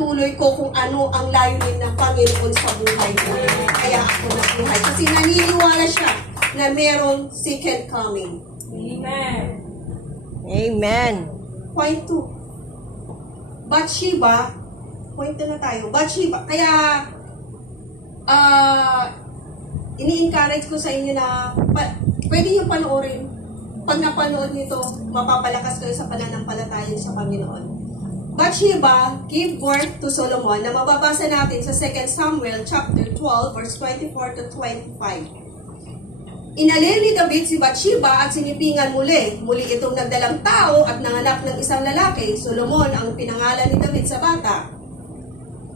ipagpatuloy ko kung ano ang layunin ng Panginoon sa buhay ko. Kaya ako nabuhay. Kasi naniniwala siya na merong second coming. Amen. Amen. Point 2. Bathsheba, point 2 na tayo. Bathsheba, kaya ini-encourage ko sa inyo na pwede nyo panoorin. Pag napanood nito, mapapalakas kayo sa pananampalataya sa Panginoon. Bathsheba gave birth to Solomon na mababasa natin sa 2 Samuel chapter 12 verse 24 to 25. Inalil ni David si Bathsheba at sinipingan muli. Muli itong nagdalang tao at nanganak ng isang lalaki. Solomon ang pinangalan ni David sa bata.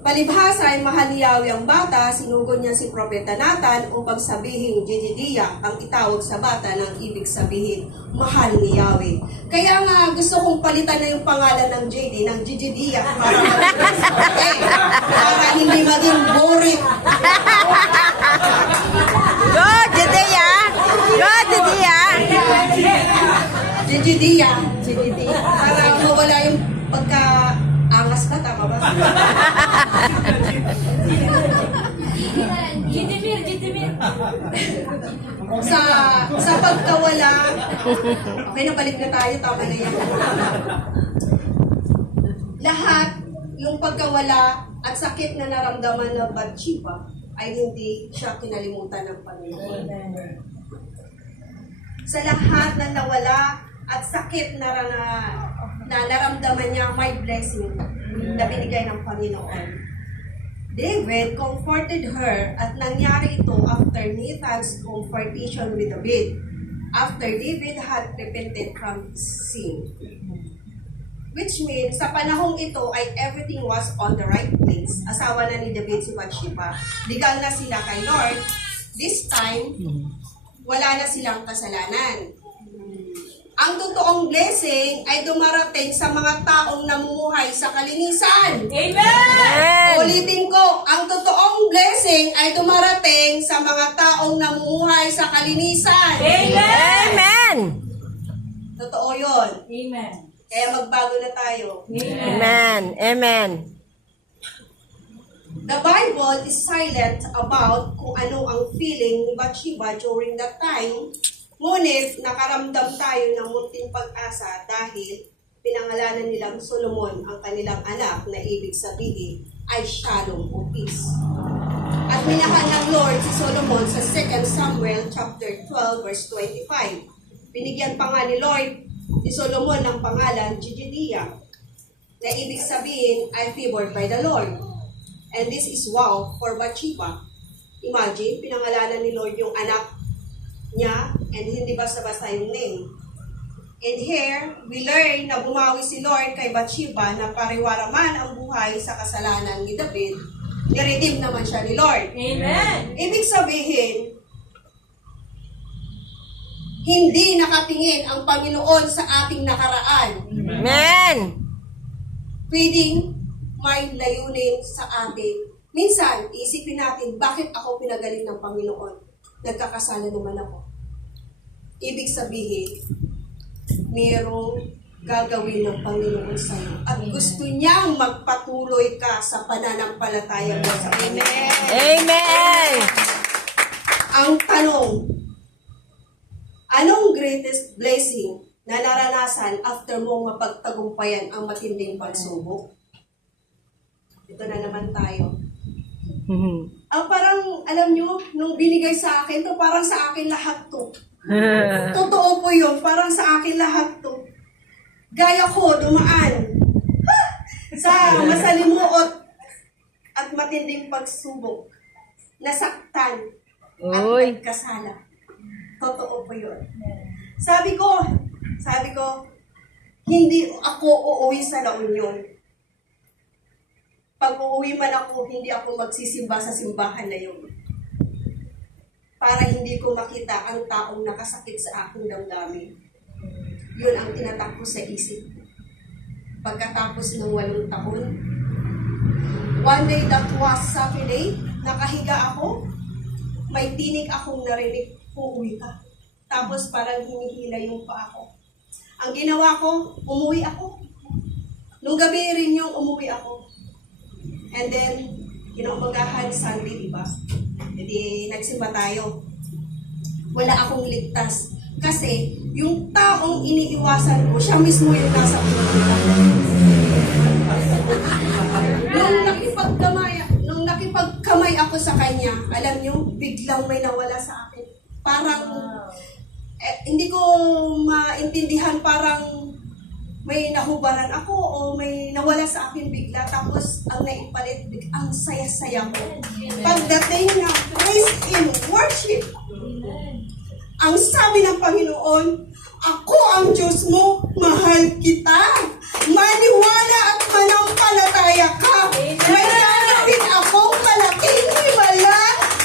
Palibhasa ay mahal ni Yahweh ang bata, sinugod niya si Propeta Nathan upang sabihin, Jedidiah, ang itawag sa bata ng ibig sabihin, mahal ni Yahweh. Kaya nga gusto kong palitan na yung pangalan ng JD, ng Jedidiah, para hindi maging boring. Go, Judea! Go, Judea! Jedidiah. Para mawala yung pagka-angas ka, tama ba? Jitimir. Sa pagkawala, okay, nabalik na tayo, tama na yan. Lahat, yung pagkawala at sakit na naramdaman ng Bathsheba ay hindi siya kinalimutan ng Panginoon. Sa lahat na nawala at sakit na naramdaman niya, may blessing na binigay ng Panginoon. David comforted her at nangyari ito after Nathan's confrontation with David, after David had repented from sin. Which means, sa panahong ito ay everything was on the right place. Asawa na ni David si Bathsheba. Ligal na sila kay Lord. This time, wala na silang kasalanan. Ang totoong blessing ay dumarating sa mga taong namumuhay sa kalinisan. Amen! Ulitin ko, ang totoong blessing ay dumarating sa mga taong namumuhay sa kalinisan. Amen! Totoo yun. Amen. Kaya magbago na tayo. Amen. Amen. The Bible is silent about kung ano ang feeling ni Bathsheba during that time. Ngunit nakaramdam tayo ng munting pag-asa dahil pinangalanan nilang Solomon ang kanilang anak na ibig sabihin ay Shalom o peace. At minahal ng Lord si Solomon sa 2 Samuel chapter 12 verse 25. Binigyan pa nga ni Lord si Solomon ng pangalan Jedidiah na ibig sabihin ay favored by the Lord. And this is wow for Bathsheba. Imagine, pinangalanan ni Lord yung anak niya, and hindi basta-basta yung name. And here, we learn na bumawi si Lord kay Bathsheba na pariwara man ang buhay sa kasalanan ni David, niredeem naman siya ni Lord. Amen! Ibig sabihin, hindi nakatingin ang Panginoon sa ating nakaraan. Amen. Pwedeng may layunin sa atin. Minsan, isipin natin, bakit ako pinagaling ng Panginoon? Nagkakasala naman ako. Ibig sabihin, mayroong gagawin ng Panginoon sa iyo. At gusto niyang magpatuloy ka sa pananampalataya mo sa Kanya. Amen. Ang tanong, anong greatest blessing na naranasan after mong mapagtagumpayan ang matinding pagsubok? Ito na naman tayo. Parang, alam nyo, nung binigay sa akin to, parang sa akin lahat to. Totoo po yun, parang sa akin lahat to. Gaya ko, dumaan sa masalimuot at matinding pagsubok, nasaktan at Uy. nagkasala. Totoo po yun. Sabi ko, hindi ako uuwi sa La Union. Pag uuwi man ako, hindi ako magsisimba sa simbahan na yun. Para hindi ko makita ang taong nakasakit sa aking damdamin. Yun ang tinatak ko sa isip. Pagkatapos ng 8 taon, one day that was Saturday, nakahiga ako, may tinig akong narinig, uuwi ka. Tapos parang hinihila yung pa ako. Ang ginawa ko, umuwi ako. Nung gabi rin yung umuwi ako. And then, kinaumagahan, Sunday, diba? Hindi, nagsimba tayo. Wala akong ligtas. Kasi, yung taong iniiwasan ko, siya mismo yung nasa nung nakipagkamay ako sa kanya, alam niyo, biglang may nawala sa akin. Parang, hindi ko maintindihan, parang may nahubaran ako o may nawala sa akin bigla. Tapos, ang naipalit, ang saya-saya ko. Pagdating ng praise in worship, ang sabi ng Panginoon, ako ang Diyos mo, mahal kita. Maniwala at manampalataya ka. May darating akong malaking himala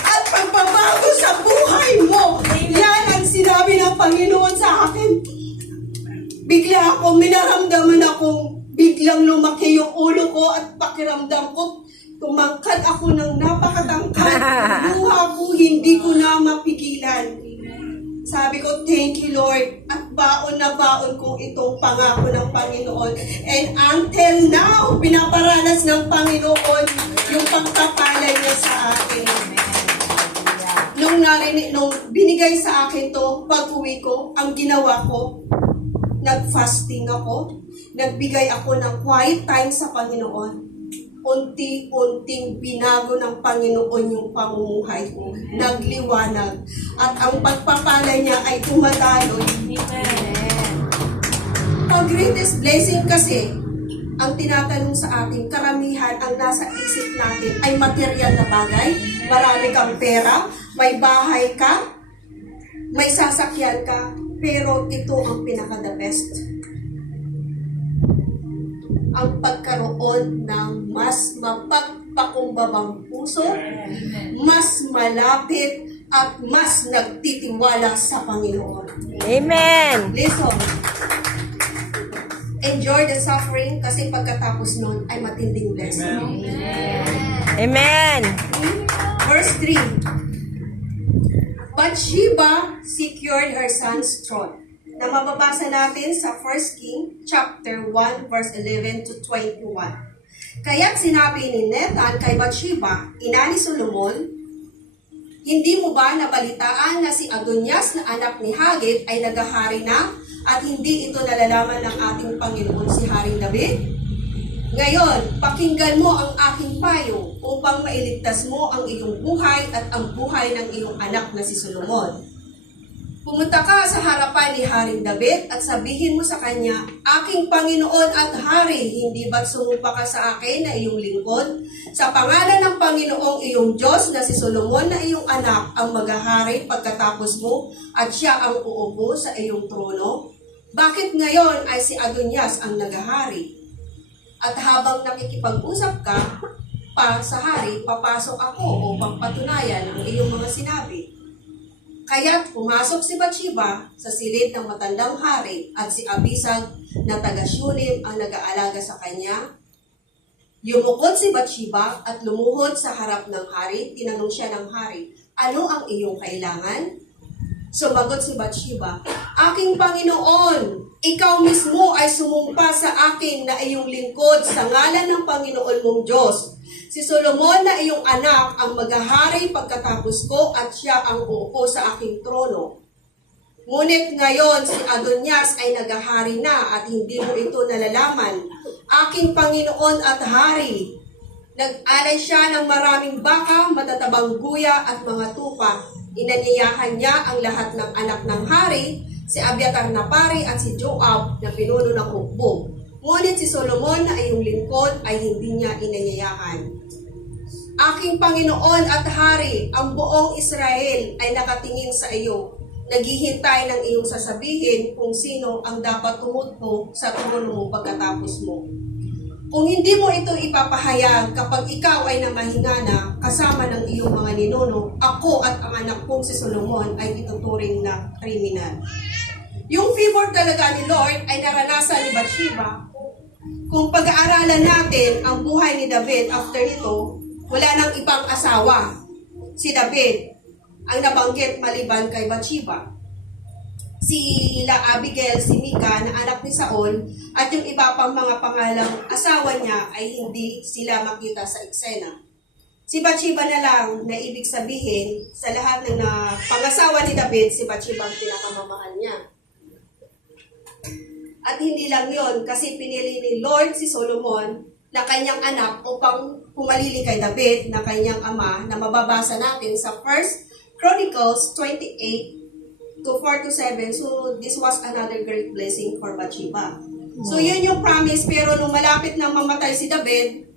at pagbabago sa buhay mo. Yan ang sinabi ng Panginoon sa akin. Bigla minaramdaman akong biglang lumaki yung ulo ko at pakiramdam ko, tumangkad ako ng napakatangkad. Luha ko, hindi ko na mapigilan. Sabi ko, thank you Lord. At baon na baon ko itong pangako ng Panginoon. And until now, pinaparanas ng Panginoon yung pagpapalay niya sa akin. Nung binigay sa akin to, pag-uwi ko, ang ginawa ko, nag-fasting ako, nagbigay ako ng quiet time sa Panginoon. Unti-unting binago ng Panginoon yung pamumuhay ko. Nagliwanag. At ang pagpapalay niya ay tumataloy. Ang greatest blessing kasi, ang tinatanong sa atin, karamihan ang nasa isip natin ay material na bagay. Marami kang pera, may bahay ka, may sasakyan ka, pero ito ang pinaka-the best. Ang pagkaroon ng mas mapagpakumbabang puso, mas malapit, at mas nagtitiwala sa Panginoon. Amen. Listen. Enjoy the suffering kasi pagkatapos nun ay matinding blessing. Amen. Verse 3. Bathsheba secured her son's throne. Na mababasa natin sa 1 King chapter 1 verse 11 to 21. Kaya't sinabi ni Nathan kay Bathsheba, ina ni Solomon, hindi mo ba nabalitaan na si Adonias na anak ni Hagit ay nagahari na at hindi ito nalalaman ng ating Panginoon si Haring David? Ngayon, pakinggan mo ang aking payo upang mailigtas mo ang iyong buhay at ang buhay ng iyong anak na si Solomon. Pumunta ka sa harapan ni Haring David at sabihin mo sa kanya, aking Panginoon at Hari, hindi ba't sumumpa ka sa akin na iyong lingkod? Sa pangalan ng Panginoong iyong Diyos na si Solomon na iyong anak ang maghahari pagkatapos mo at siya ang uupo sa iyong trono? Bakit ngayon ay si Adonias ang naghahari? At habang nakikipag-usap ka pa sa hari, papasok ako upang patunayan ang iyong mga sinabi. Kaya't pumasok si Bathsheba sa silid ng matandang hari at si Abisag na taga-Shunem ang nag-aalaga sa kanya. Yumukod si Bathsheba at lumuhod sa harap ng hari. Tinanong siya ng hari, ano ang iyong kailangan? Sumagot si Bathsheba, aking Panginoon, ikaw mismo ay sumumpa sa akin na iyong lingkod sa ngalan ng Panginoon mong Diyos. Si Solomon na iyong anak ang maghahari pagkatapos ko at siya ang uupo sa aking trono. Ngunit ngayon si Adonias ay naghahari na at hindi mo ito nalalaman. Aking Panginoon at Hari, nag-alay siya ng maraming baka, matatabang guya at mga tupa. Inanyayahan niya ang lahat ng anak ng hari, si Abiatar na pari at si Joab na pinuno ng hukbo. Ngunit si Solomon na iyong lingkod ay hindi niya inanyayahan. Aking Panginoon at Hari, ang buong Israel ay nakatingin sa iyo. Naghihintay ng iyong sasabihin kung sino ang dapat tumuto sa trono mo pagkatapos mo. Kung hindi mo ito ipapahayag kapag ikaw ay namahinga na kasama ng iyong mga ninuno, ako at ang anak kong si Solomon ay ituturing na kriminal. Yung favor talaga ni Lord ay naranasan ni Bathsheba. Kung pag-aaralan natin ang buhay ni David after nito, wala nang ibang asawa. Si David ang nabanggit maliban kay Bathsheba. sila Abigail, si Mika na anak ni Saul, at yung iba pang mga pangalang asawa niya ay hindi sila makita sa eksena. Si Bathsheba na lang na ibig sabihin sa lahat ng pangasawa ni David, si Bathsheba ang pinakamamahal niya. At hindi lang yon, kasi pinili ni Lord si Solomon na kanyang anak upang pumalili kay David na kanyang ama, na mababasa natin sa 1 Chronicles 28 to 4 to 7. So this was another great blessing for Bathsheba. So yun yung promise, pero nung malapit na mamatay si David,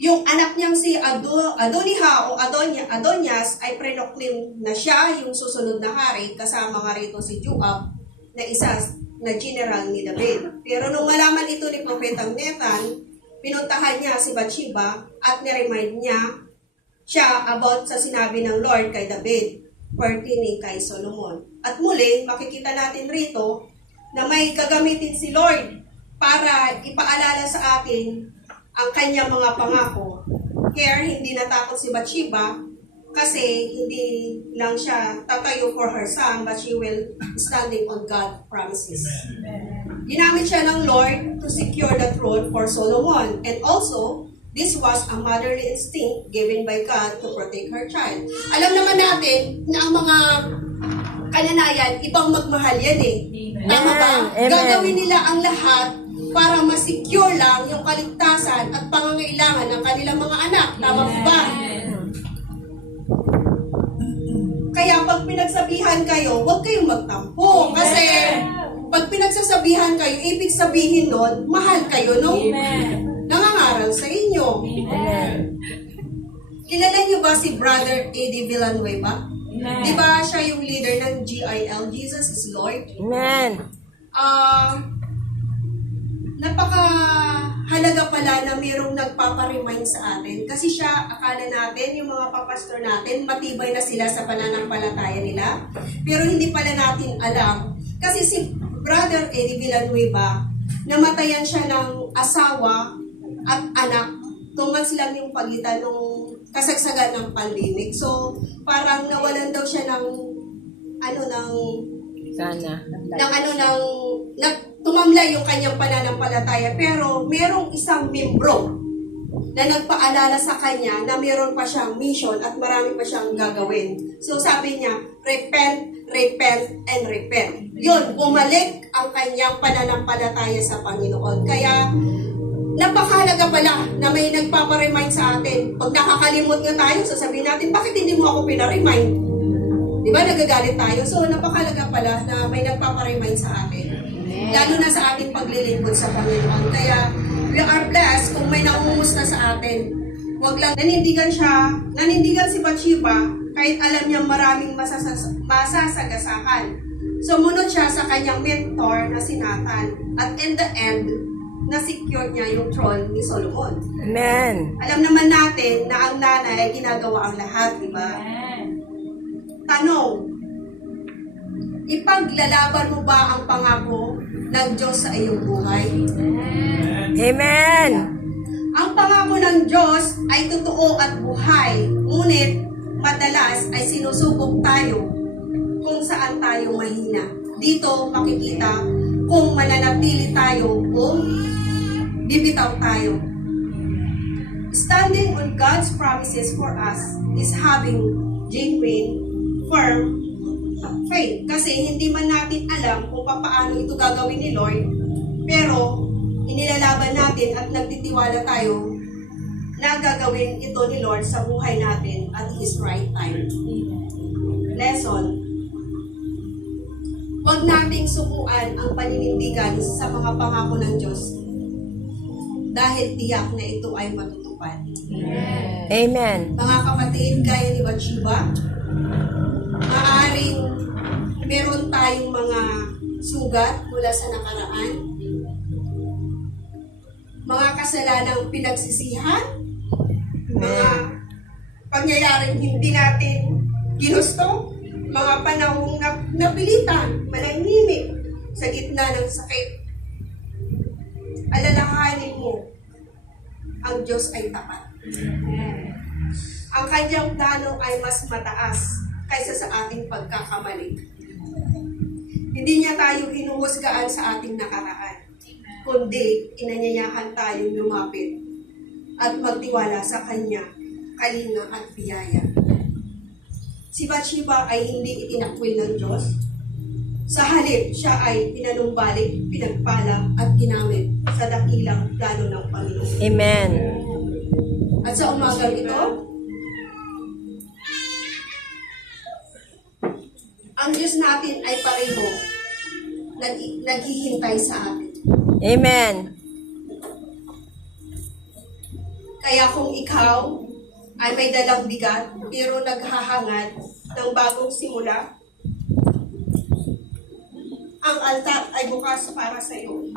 yung anak niyang si Adoniha o Adonias ay prenoclaim na siya yung susunod na hari, kasama nga rito si Joab na isa na general ni David. Pero nung malaman ito ni Propetang Nathan, pinuntahan niya si Bathsheba at niremind niya siya about sa sinabi ng Lord kay David pertaining kay Solomon. At muli, makikita natin rito na may gagamitin si Lord para ipaalala sa atin ang kanyang mga pangako. Here, hindi natakot si Bathsheba kasi hindi lang siya tatayo for her son, but she will standing on God's promises. Ginamit siya ng Lord to secure the throne for Solomon. And also, this was a motherly instinct given by God to protect her child. Alam naman natin na ang mga Kananayan, ibang magmahal yan eh. Tama ba? Amen. Gagawin nila ang lahat para ma-secure lang yung kaligtasan at pangangailangan ng kanilang mga anak. Tama ba? Kaya pag pinagsabihan kayo, huwag kayong magtampo. Kasi pag pinagsasabihan kayo, ibig sabihin nun, mahal kayo nung nangangaral sa inyo. Amen. Kilala niyo ba si Brother Eddie Villanueva? Di ba siya yung leader ng GIL, Jesus is Lord? Amen. Napakahalaga pala na mayroong nagpaparemind sa atin. Kasi siya, akala natin, yung mga papastor natin, matibay na sila sa pananampalataya nila. Pero hindi pala natin alam. Kasi si Brother Eddie Villanueva, namatayan siya ng asawa at anak. Tungan sila yung pagitan ng kasagsagan ng pandemic. So, parang nawalan daw siya ng Sana. tumamlay yung kanyang pananampalataya, pero merong isang membro na nagpaalala sa kanya na meron pa siyang mission at marami pa siyang gagawin. So sabi niya, repent, repent, and repent. Yun, bumalik ang kanyang pananampalataya sa Panginoon. Kaya, napakahalaga pala na may nagpaparemind sa atin. Pag nakakalimot nga tayo, sasabihin natin, bakit hindi mo ako pinaremind? Di ba, nagagalit tayo? So, napakahalaga pala na may nagpaparemind sa atin. Lalo na sa ating paglilingkod sa Panginoon. Kaya, we are blessed kung may namumusta sa atin. Huwag lang, nanindigan si Bathsheba, kahit alam niyang maraming masasagasakan. Sumunod siya sa kanyang mentor na si Nathan. At in the end, na-secure niya yung throne ni Solomon. Amen. Alam naman natin na ang nanay ay ginagawa ang lahat, di ba? Tanong, ipaglalaban mo ba ang pangako ng Diyos sa iyong buhay? Amen. Ang pangako ng Diyos ay totoo at buhay, ngunit madalas ay sinusubok tayo kung saan tayo mahina. Dito makikita kung mananatili tayo o bibitaw tayo. Standing on God's promises for us is having genuine, firm faith. Kasi hindi man natin alam kung paano ito gagawin ni Lord, pero inilalaban natin at nagtitiwala tayo na gagawin ito ni Lord sa buhay natin at His right time. Lesson: huwag nating subuan ang paninindigan sa mga pangako ng Diyos dahil tiyak na ito ay matutupad. Amen. Mga kapatid, gaya ni Bathsheba, maaaring meron tayong mga sugat mula sa nakaraan, mga kasalanang pinagsisihan, mga pangyayaring hindi natin ginusto, mga panahong napilitan, manahimik sa gitna ng sakit. Alalahanin mo, ang Diyos ay tapat. Ang kanyang plano ay mas mataas kaysa sa ating pagkakamali. Hindi niya tayo hinuhusgaan sa ating nakaraan, kundi inanyayahan tayong lumapit at magtiwala sa Kanya, kalinga at biyaya. Si Bathsheba ay hindi itinakwil ng Diyos. Sa halip, siya ay pinanumbalik, pinagpala at ginamit sa dakilang plano ng Panginoon. Amen. At sa umagang ito, ang Diyos natin ay pareho, naghihintay sa atin. Amen. Kaya kung ikaw ay may dalang bigat, pero naghahangad ng bagong simula, ang altar ay bukas para sa iyo.